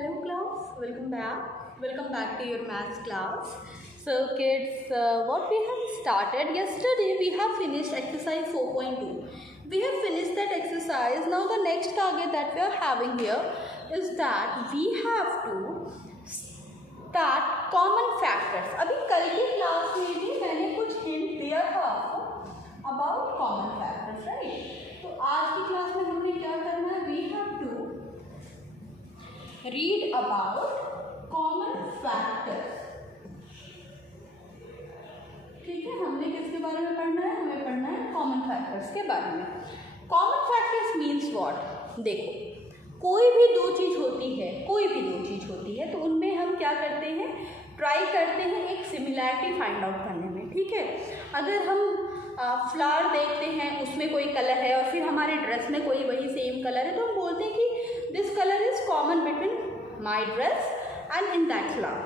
Hello class, welcome back to your maths class. So kids, what we have started yesterday, we have finished exercise 4.2. We have finished that exercise. Now the next target that we are having here is that we have to start common factors. अभी कल की क्लास में भी मैंने कुछ हिंट दिया था आपको about common factors, right? तो आज की क्लास में हमने क्या करना है? We have to read about common factors. ठीक है, हमने किसके बारे में पढ़ना है? हमें पढ़ना है common factors के बारे में. Common factors means what? देखो, कोई भी दो चीज़ होती है तो उनमें हम क्या करते हैं? ट्राई करते हैं एक सिमिलैरिटी फाइंड आउट करने में. ठीक है, अगर हम फ्लावर देखते हैं, उसमें कोई कलर है और फिर हमारे ड्रेस में कोई वही सेम कलर है, तो हम बोलते हैं कि this colour is common between my dress and in that flower.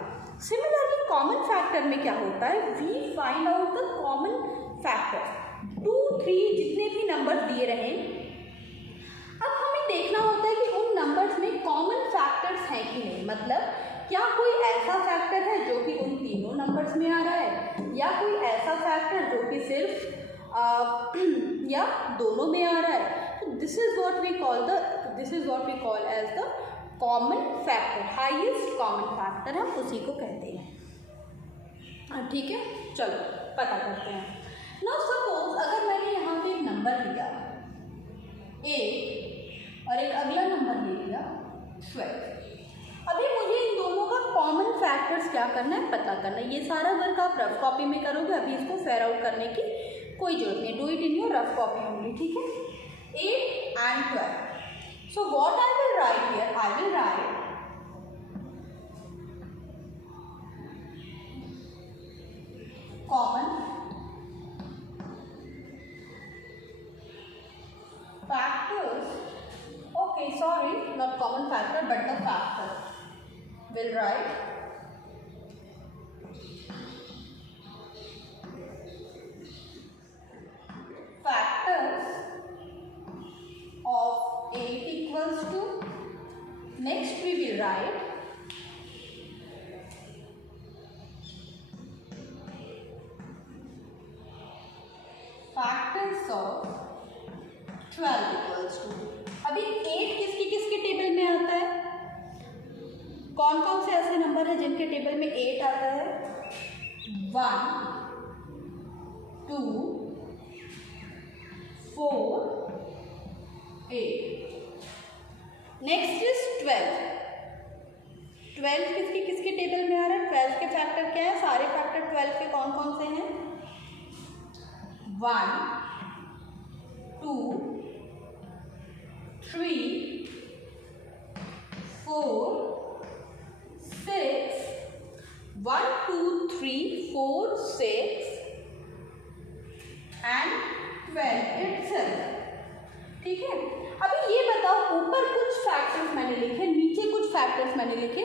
Similarly common factor में क्या होता है? We find out the common factor. 2, 3 जितने भी नंबर दिए रहे, अब हमें देखना होता है कि उन नंबर्स में कॉमन फैक्टर्स हैं कि नहीं. मतलब क्या कोई ऐसा फैक्टर है जो कि उन तीनों नंबर्स में आ रहा है, या कोई ऐसा फैक्टर जो कि सिर्फ या दोनों में आ रहा है. तो this is what we call as the common factor. Highest common factor हम उसी को कहते हैं. ठीक है, चलो पता करते हैं. नाउ सपोज अगर मैंने यहाँ पे एक नंबर लिया 8 और एक अगला नंबर ले लिया 12. अभी मुझे इन दोनों का कॉमन फैक्टर्स क्या करना है? पता करना है. ये सारा वर्क आप रफ कॉपी में करोगे, अभी इसको फेयर आउट करने की कोई जरूरत नहीं. Do it in your rough copy only. ठीक है, 8 and 12. So what I will write here? I will write common factors. Okay, sorry, not common factor but the factor. Will write factors of 8 equals to, next we will write factors of 12 equals to. अभी 8 किसके टेबल में आता है? कौन कौन से ऐसे नंबर है जिनके टेबल में 8 आता है? 1, 2, 4, 8. Next is 12. 12 किसके टेबल में आ रहा है? 12 के फैक्टर क्या है? सारे फैक्टर 12 के कौन कौन से हैं? 1, 2, 3, 4, 6. 1, 2, 3, 4, 6 and 12 itself. ठीक है, अभी ये बताओ, ऊपर कुछ फैक्टर्स मैंने लिखे, नीचे कुछ फैक्टर्स मैंने लिखे,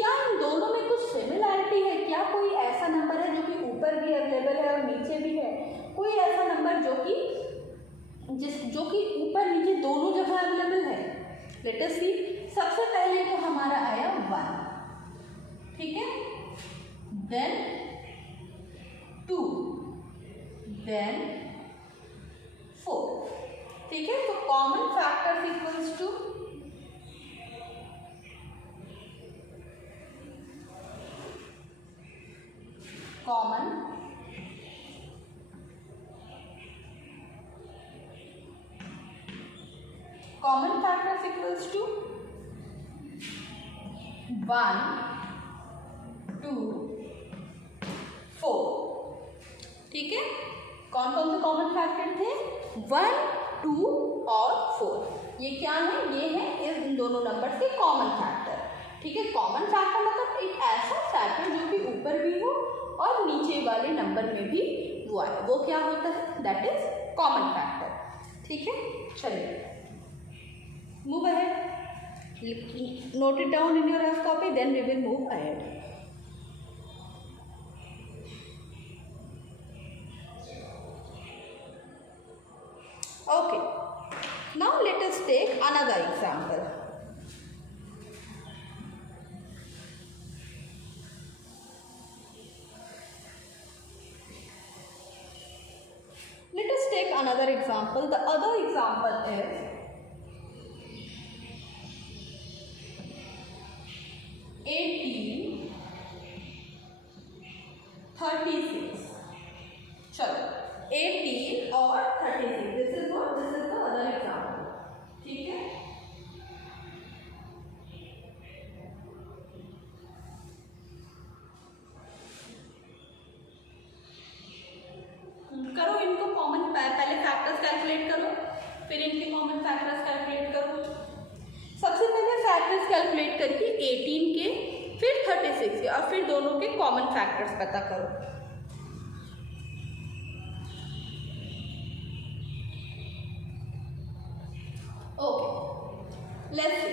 क्या इन दोनों में कुछ सिमिलैरिटी है? क्या कोई ऐसा नंबर है जो कि ऊपर भी अवेलेबल है और नीचे भी है? कोई ऐसा नंबर जो कि ऊपर नीचे दोनोजगह अवेलेबल है? लेट अस सी. सबसे पहले तो हमारा आया 1. ठीक है, देन 2, देन 4. ठीक है, तो common factors equals to common factors equals to 1, 2, 4. ठीक है, कौन कौन से कॉमन फैक्टर थे? 1, 2 और 4. ये क्या है? ये है इन दोनों नंबर के कॉमन फैक्टर. ठीक है, कॉमन फैक्टर मतलब एक ऐसा फैक्टर जो कि ऊपर भी हो और नीचे वाले नंबर में भी वो आए, वो क्या होता है? That is common factor. ठीक है, चलिए move ahead. Note it down in your rough copy, then we will move ahead. Okay, now let us take another example. another example. The other example is 18, 36. चलो 18 और 36. This is what? This is the other example. ठीक है. करो इनको कॉमन, पहले factors calculate करो, फिर इनके कॉमन फैक्टर्स कैलकुलेट करो. सबसे पहले फैक्टर्स कैलकुलेट करिए 18 के, फिर 36 के, और फिर दोनों के कॉमन फैक्टर्स पता करो. Okay, let's see.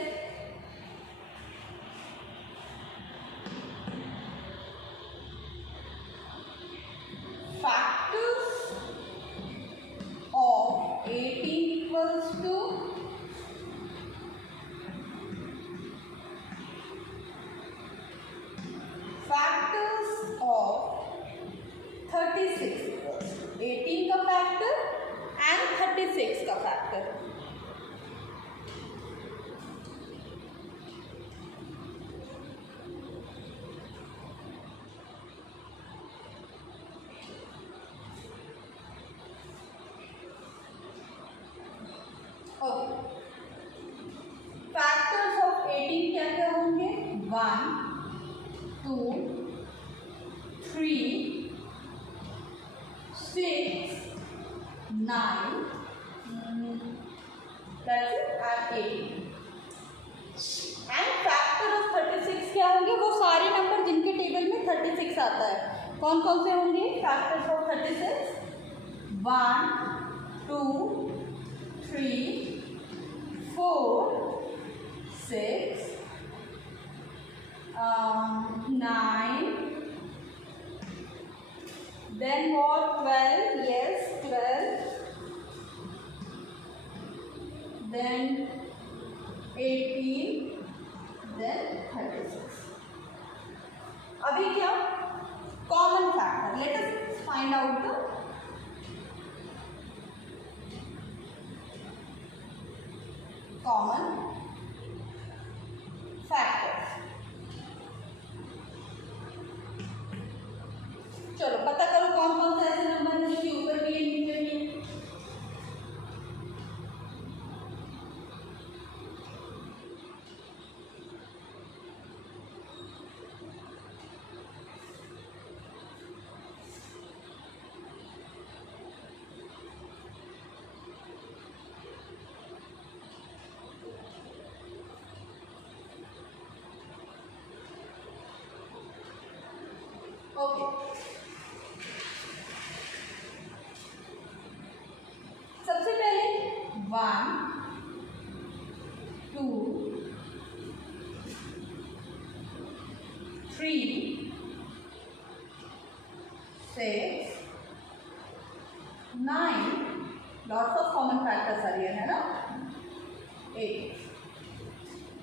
Factors of 36 equals 18 का फैक्टर एंड 36 का फैक्टर. ओके, फैक्टर्स ऑफ 18 क्या क्या होंगे? 1, 2, 3, 6, 9, that's it, and 8. And factor of 36 क्या होंगे? वो सारे नंबर जिनके टेबल में 36 आता है. कौन कौन से होंगे फैक्टर्स ऑफ 36? 1, 2, 3, 4, 6, 9, then what? 12, yes, 12, then 18, then 36. अभी क्या? Common factor. Let us find out the common factors. चलो पता करो कौन कौन से ऐसे नंबर हैं जो कि ऊपर भी है नीचे भी है. ओके, सबसे पहले 1, 2, 3, 6, 9, लॉट्स ऑफ कॉमन फैक्टर्स आ रही है ना, 8.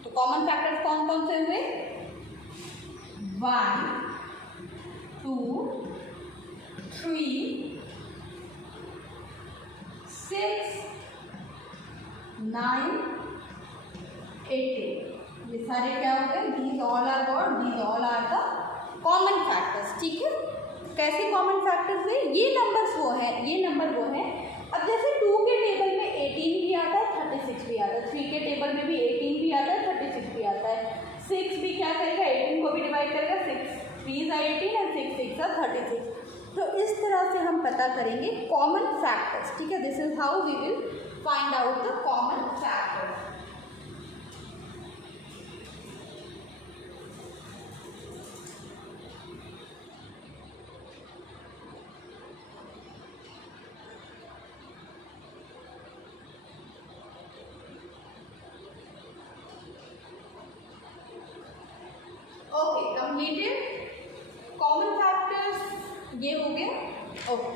तो कॉमन फैक्टर्स कौन कौन से हुए? 1, 2, 3, 6, 9, 18. ये सारे क्या हो गए? These all are what? These all are the common factors. ठीक है. कैसे कॉमन फैक्टर्स है? ये नंबर्स वो है, ये नंबर वो है. अब जैसे 2 के टेबल में 18 भी आता है, 36 भी आता है. 3 के टेबल में भी 18 भी आता है, 36 भी आता है. 6 भी क्या करेगा? 18 को भी डिवाइड करेगा. 6 3 are 18 and 6 6 are 36. तो इस तरह से हम पता करेंगे कॉमन फैक्टर्स. ठीक है. This is how we will find out the common factors. Okay, completed. Common factors ये हो गया. Okay,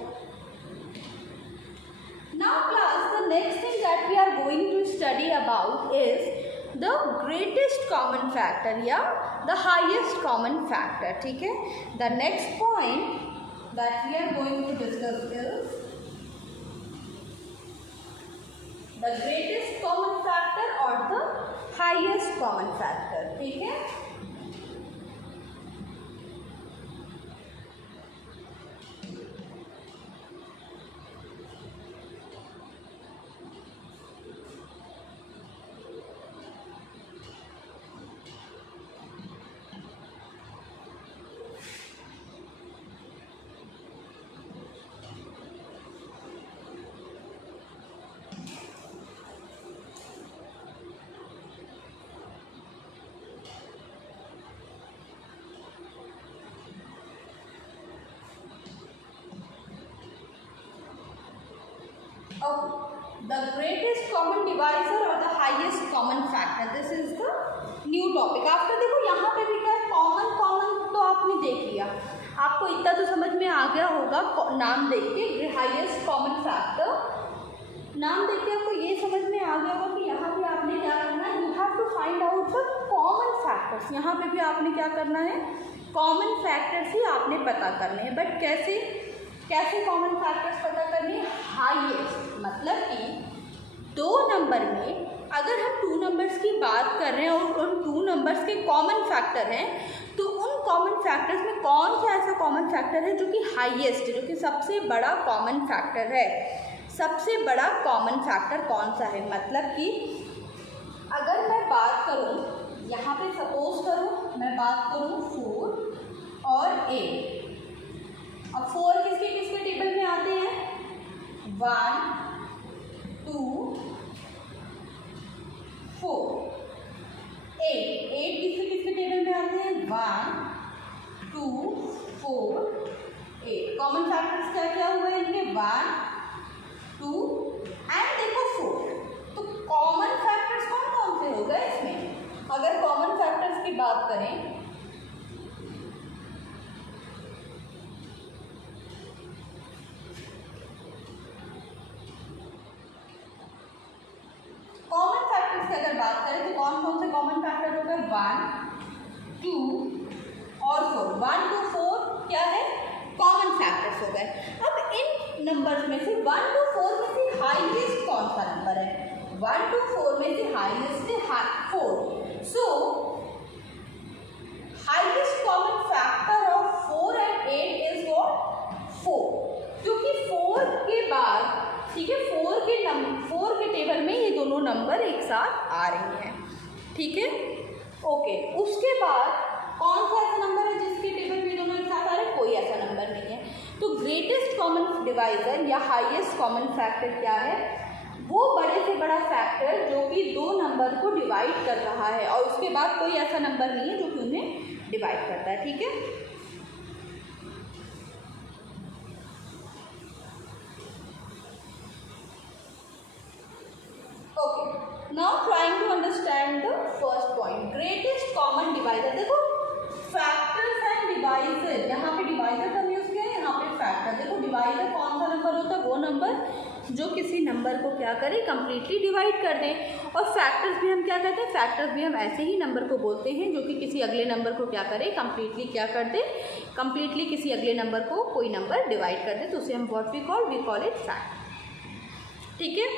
now class the next thing that we are going to study about is the greatest common factor या the highest common factor. ठीक है. The next point that we are going to discuss is the greatest common factor और the highest common factor, ठीक है। Okay, the greatest common divisor or the highest common factor, this is the new topic. After देखो यहाँ पे भी क्या है, common common तो आपने देख लिया, आपको इतना तो समझ में आ गया होगा नाम देख के, हाईएस्ट कॉमन फैक्टर नाम देख के आपको ये समझ में आ गया होगा कि यहाँ पे आपने क्या करना है, you have to find out the common factors. यहाँ पे भी आपने क्या करना है, कॉमन फैक्टर्स ही आपने पता करने हैं। बट कैसे कैसे कॉमन फैक्टर्स पता करने हैं, हाईएस्ट मतलब कि दो नंबर में अगर हम टू नंबर्स की बात कर रहे हैं और उन टू नंबर्स के कॉमन फैक्टर हैं, तो उन कॉमन फैक्टर्स में कौन सा ऐसा कॉमन फैक्टर है जो कि हाईएस्ट है, जो कि सबसे बड़ा कॉमन फैक्टर है। सबसे बड़ा कॉमन फैक्टर कौन सा है, मतलब कि अगर मैं बात करूं, यहाँ पे सपोज करूं मैं बात करूं 4 और 8। अब 4 किसके किसके टेबल में आते हैं, 1 2 4। 8 किसके किसके टेबल में आते हैं, 1 2 4 8। कॉमन फैक्टर्स क्या क्या हुए इनके, 1 2 एंड देखो 4। तो कॉमन फैक्टर्स कौन कौन से हो गए इसमें, अगर कॉमन फैक्टर्स की बात करें, कॉमन फैक्टर्स की अगर बात करें तो कौन कौन से कॉमन फैक्टर हो गए, 1 2 और 4। 1 2 4 क्या है, कॉमन फैक्टर्स हो गए। अब इन नंबर्स में से 1 2 4 में से हाईएस्ट कौन सा नंबर है, 1 2 4 में से हाईएस्ट है 4। सो हाईएस्ट कॉमन फैक्टर ऑफ 4 एंड 8 इज व्हाट, 4, क्योंकि 4 के बाद, ठीक है, 4 के टेबल में ये दोनों नंबर एक साथ आ रहे हैं, ठीक है। ओके, उसके बाद कौन सा ऐसा नंबर है जिसके टेबल में दोनों एक साथ आ रहे हैं, कोई ऐसा नंबर नहीं है। तो ग्रेटेस्ट कॉमन डिवाइजर या हाईएस्ट कॉमन फैक्टर क्या है, वो बड़े से बड़ा फैक्टर जो कि दो नंबर को डिवाइड कर रहा है और उसके बाद कोई ऐसा नंबर नहीं है जो कि उन्हें डिवाइड करता है, ठीक है। Now trying to understand the first point, greatest common divisor। देखो फैक्टर्स एंड डिवाइजर, यहाँ पे डिवाइजर का यूज किया है, यहाँ पे फैक्टर। देखो डिवाइजर कौन सा नंबर होता है, वो नंबर जो किसी नंबर को क्या करे, कंप्लीटली डिवाइड कर दे। और फैक्टर्स भी हम क्या कहते हैं, फैक्टर्स भी हम ऐसे ही नंबर को बोलते हैं जो कि किसी अगले नंबर को क्या करे, कंप्लीटली क्या कर दे, कंप्लीटली किसी अगले नंबर को कोई नंबर डिवाइड कर दे, तो उसे हम what we call it fact, ठीक है।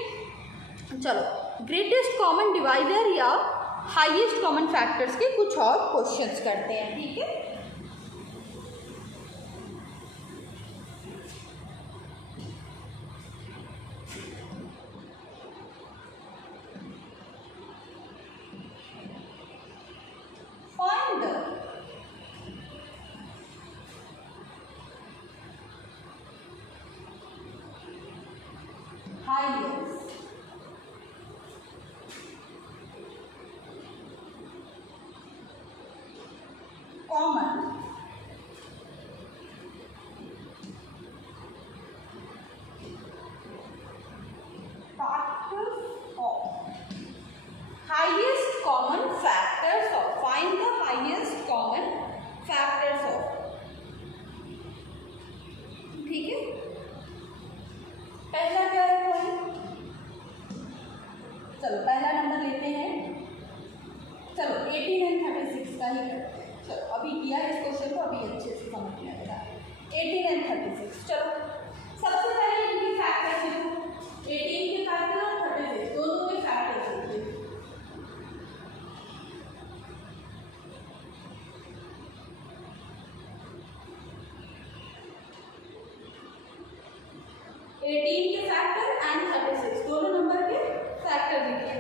चलो, ग्रेटेस्ट कॉमन डिवाइजर या हाईएस्ट कॉमन फैक्टर्स के कुछ और क्वेश्चंस करते हैं, ठीक है। Find the highest common factors of highest common factors of, find the highest common factors of, ठीक है। पहला क्या है पॉइंट, चलो पहला नंबर लेते हैं, चलो 18 एंड 36 का ही करते हैं। चलो अभी किया इस क्वेश्चन को, अभी अच्छे से समझ में आएगा। 18 एंड 36, चलो सबसे पहले इनके फैक्टर्स देखो, 18 के फैक्टर और 36 18 के फैक्टर एंड 36 दोनों नंबर के फैक्टर लिखिए।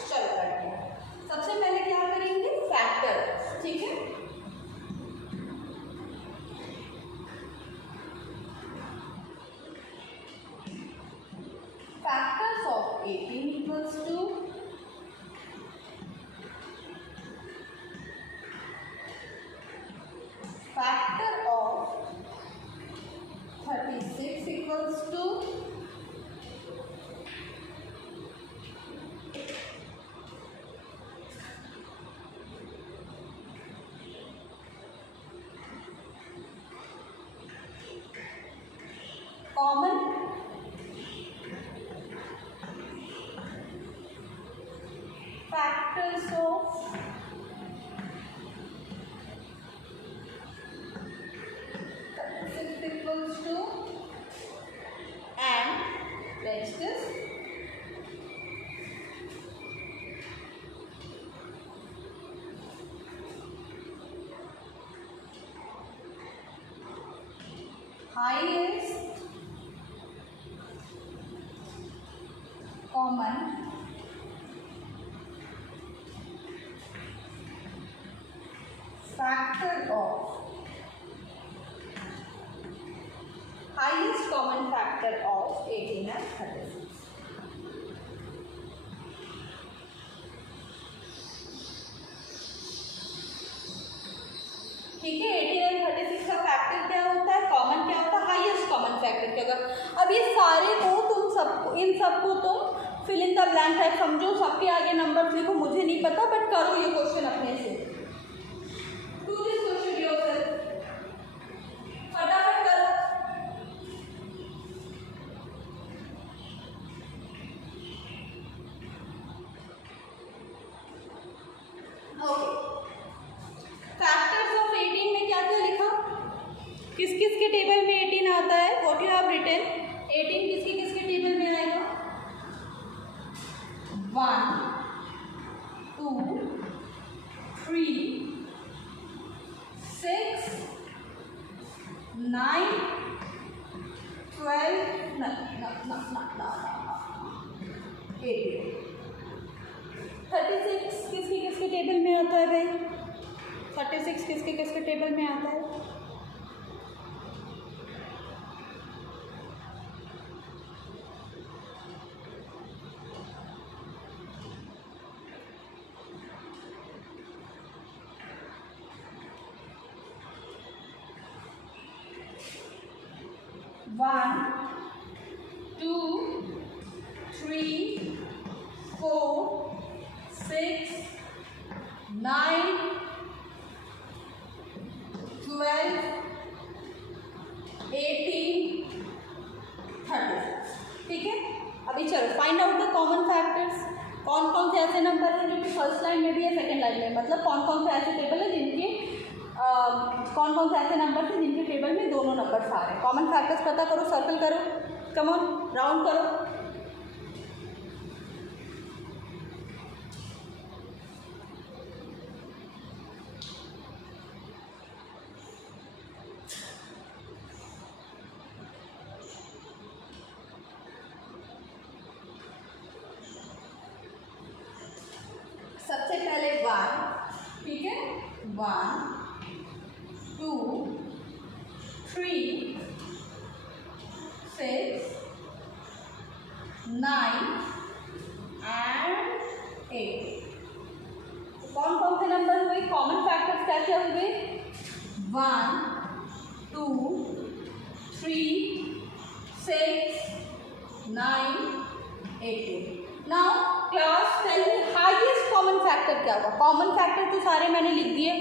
चलो करते हैं। सबसे पहले क्या करेंगे, फैक्टर, ठीक है। Factors of 18 equals to factor of 36 equals to common factors of 36 equals to and next is highest common factor of highest common factor of 18 and 36. ठीक है, 18 और 36 का फैक्टर क्या होता है, कॉमन क्या होता है, हाईएस्ट कॉमन फैक्टर क्या होगा। अब ये सारे को तुम सबको, इन सबको तुम fill in the blank type समझो, सबके आगे नंबर लिखो, मुझे नहीं पता बट करो ये क्वेश्चन अपने से। डू दिस क्वेश्चन योरसेल्फ, फटाफट करो। ओके, फैक्टर्स ऑफ 18 में क्या क्या लिखा, किस किस के टेबल में 18 आता है, व्हाट यू हैव रिटन, 18 किसके किसके टेबल में आएगा, 1 2 3 6 9 12 18। 36 किसके किसके टेबल में आता है भाई, 36 किसके किसके टेबल में आता है, वन 2 3 4 6 9 12 18 36। ठीक है, अभी चलो find out the common factors. कौन कौन से ऐसे नंबर हैं जो कि फर्स्ट लाइन में भी है, सेकेंड लाइन में, मतलब कौन कौन से ऐसे टेबल है जिनके कौन कौन से ऐसे नंबर थे जिनके टेबल में दोनों नंबर आ रहे हैं। कॉमन फैक्टर्स पता करो, सर्कल करो, कम ऑन राउंड करो। सबसे पहले 1, ठीक है, 1 2 3 6 9 एंड 8। कौन कौन से नंबर हुए, कॉमन फैक्टर्स क्या क्या हुए, 1 2 3 6 9 18। Now class tell me highest common factor क्या होगा। कॉमन फैक्टर तो सारे मैंने लिख दिए,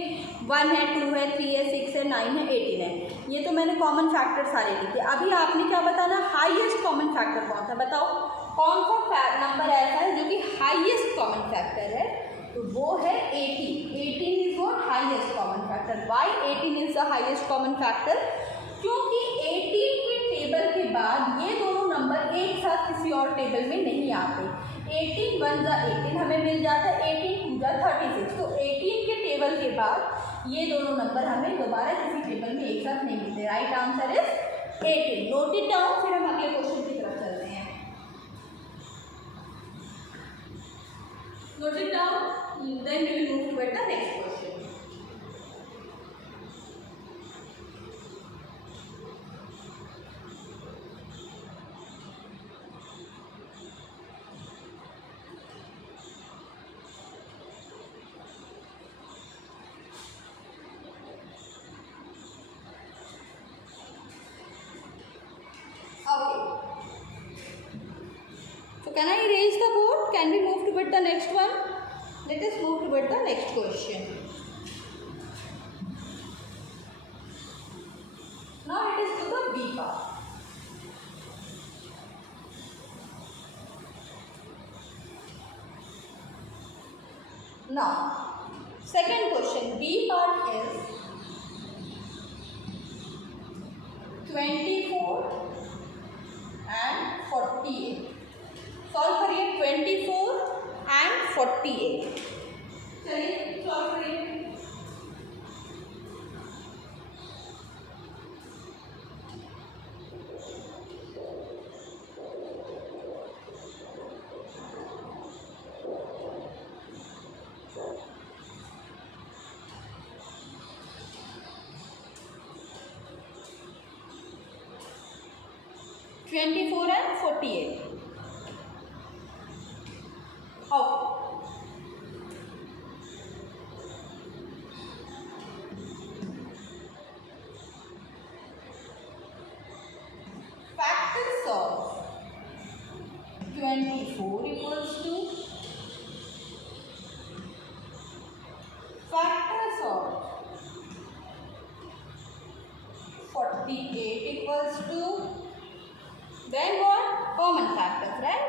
1 है 2 है 3 है 6 है 9 है 18 है, ये तो मैंने कॉमन फैक्टर सारे लिखे। अभी आपने क्या बताना, हाईएस्ट कॉमन फैक्टर कौन सा, बताओ कौन सा नंबर ऐसा है जो कि हाईएस्ट कॉमन फैक्टर है, तो वो है 18। 18 is what highest common factor. Why 18 is the highest common factor? क्योंकि 18 के टेबल के बाद ये दोनों नंबर एक साथ किसी और टेबल में नहीं आते। 18 1 जा 18 हमें मिल जाता है, 18 2 जा 36। तो 18 के टेबल के बाद ये दोनों नंबर हमें दोबारा किसी टेबल में एक साथ नहीं मिलते। Right answer is 18। Note it down, फिर हम अगले क्वेश्चन की तरफ चलते हैं। Note it down, then we will move toward the next question. Can I erase the board? Can we move toward the next one? Let us move toward the next question. Now it is to the B part. Now, second question, B part is 24 and 48. सॉल्व करिए 24 एंड 48। चलिए सॉल्व करिए। ट्वेंटी 24 and 48। Factors of 24 equals to factors of 48 equals to, then what? Common factors, right?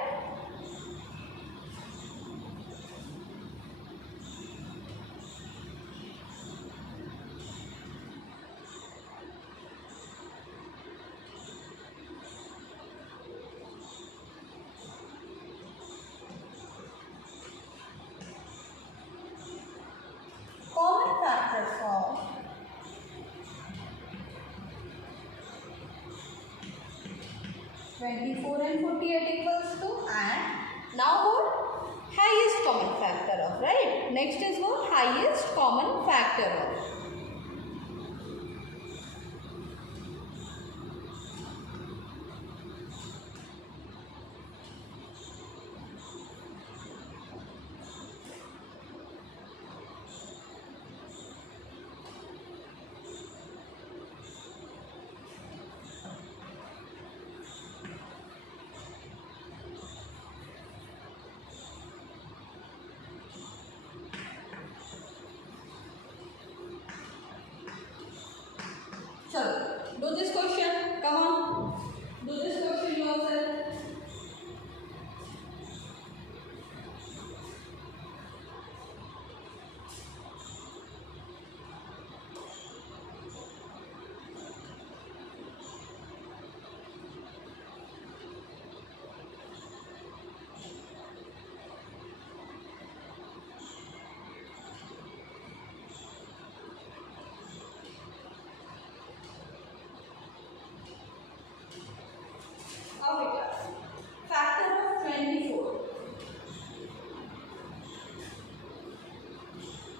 Common factors of 24 and 48 equals to, and now what? Highest common factor of, right? Next is what? Highest common factor of. Chalo, do this question. Come on, do this question yourself. Factor of 24.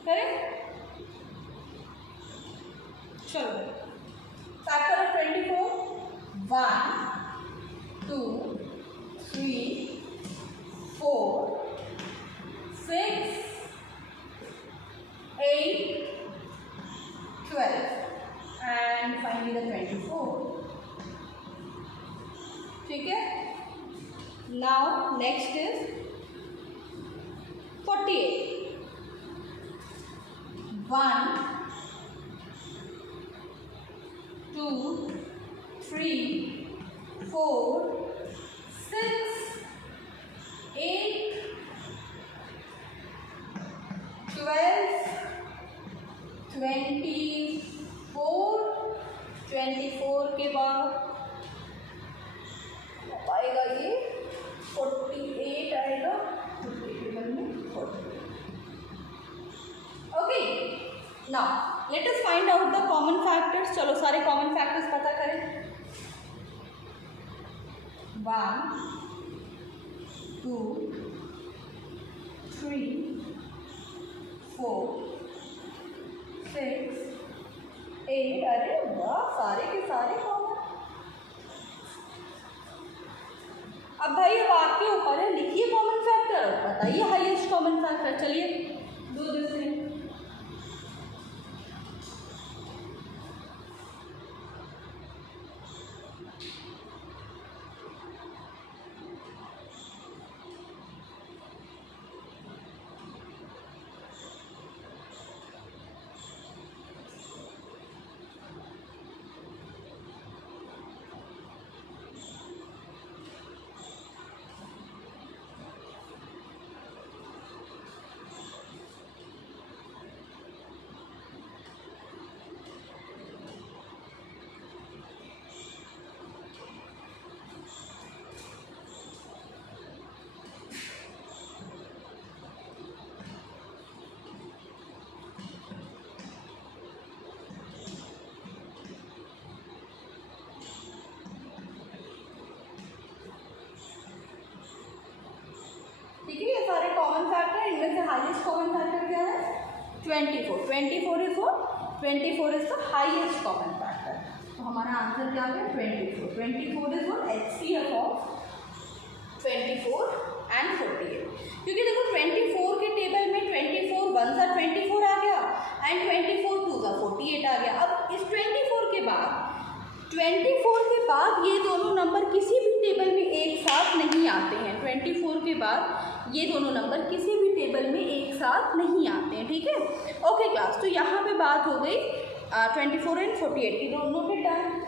Correct? Chalo. Factor of 24. 1, 2, 3, 4, 6, 8, 12, and finally the 24. ठीक है। Now next is 48. 1, 2, 3, 4, 6, 24 के बाद आएगा ये 48 आएगा टेबल में 48. Okay, now let us find out the common factors. चलो सारे कॉमन फैक्टर्स पता करें. 1 2 3 4 6 8. अरे वाह, सारे के सारे कॉमन. अब भाई अब आपके ऊपर है, लिखिए कॉमन फैक्टर और बताइए हाईएस्ट कॉमन फैक्टर. चलिए डू दिस थिंग. ठीक है, ये सारे कॉमन फैक्टर. इनमें से हाईएस्ट कॉमन फैक्टर क्या है? 24. 24 is what? 24 is the highest common factor. तो हमारा आंसर क्या है? 24. 24 इज व्हाट? HCF ऑफ 24 एंड 48. क्योंकि देखो 24 के टेबल में 24 1 सा 24 आ गया एंड 24 2 सा 48 आ गया. अब इस 24 के बाद ये दोनों नंबर किसी भी टेबल में एक साथ नहीं आते हैं. 24 के बाद ये दोनों नंबर किसी भी टेबल में एक साथ नहीं आते हैं. ठीक है, ओके क्लास. तो यहाँ पे बात हो गई 24 एंड 48 की, दोनों के done.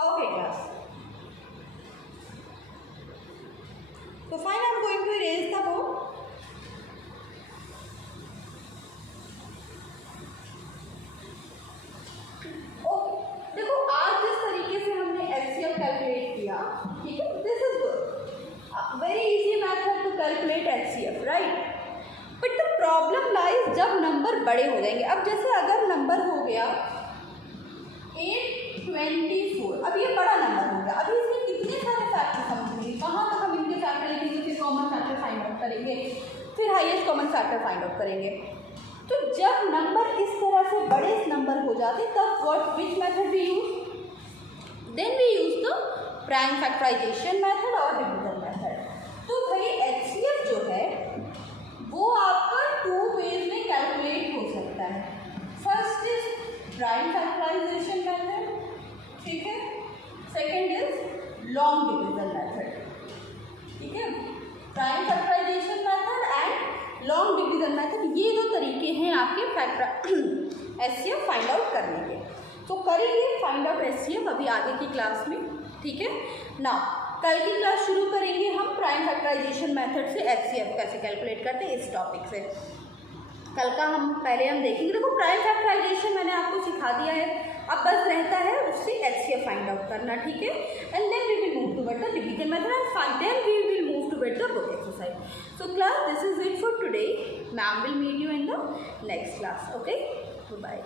Okay class. So fine, I am going to erase the board. Okay. देखो आज जिस तरीके से हमने HCF कैलकुलेट किया, ठीक है, this is good. Very easy method to calculate HCF, right? But the problem lies जब नंबर बड़े हो जाएंगे. अब जैसे अगर नंबर हो गया 824, अब ये बड़ा नंबर हो गया. अभी इसमें कितने सारे फैक्टर समझेंगे, कहाँ तक हम इनके फैक्टर लिखेंगे, फिर कॉमन फैक्टर फाइंड आउट करेंगे, फिर highest common factor find out करेंगे. तो जब नंबर इस तरह से बड़े नंबर हो जाते तब what which method we use? Then we use the prime factorization method और डिवीजन मेथड. तो भाई HCF जो है वो आपका 2 वेज में कैलकुलेट हो सकता है. First is prime factorization method, ठीक है. Second is long division method, ठीक है. Prime factorization method and long division method, ये दो तरीके हैं आपके HCF फाइंड आउट करने के. तो करेंगे फाइंड आउट HCF अभी आगे की क्लास में, ठीक है ना. कल की क्लास शुरू करेंगे हम प्राइम फैक्टराइजेशन मेथड से HCF कैसे कैलकुलेट करते हैं इस टॉपिक से. कल का हम देखेंगे. देखो प्राइम फैक्टराइजेशन मैंने आपको सिखा दिया है, अब बस रहता है उससे HCF फाइंड आउट करना, ठीक है. And then we will move toward the division method and then we will move toward the book exercise. So class, this is it for today. Ma'am will meet you in the next class. Okay, bye.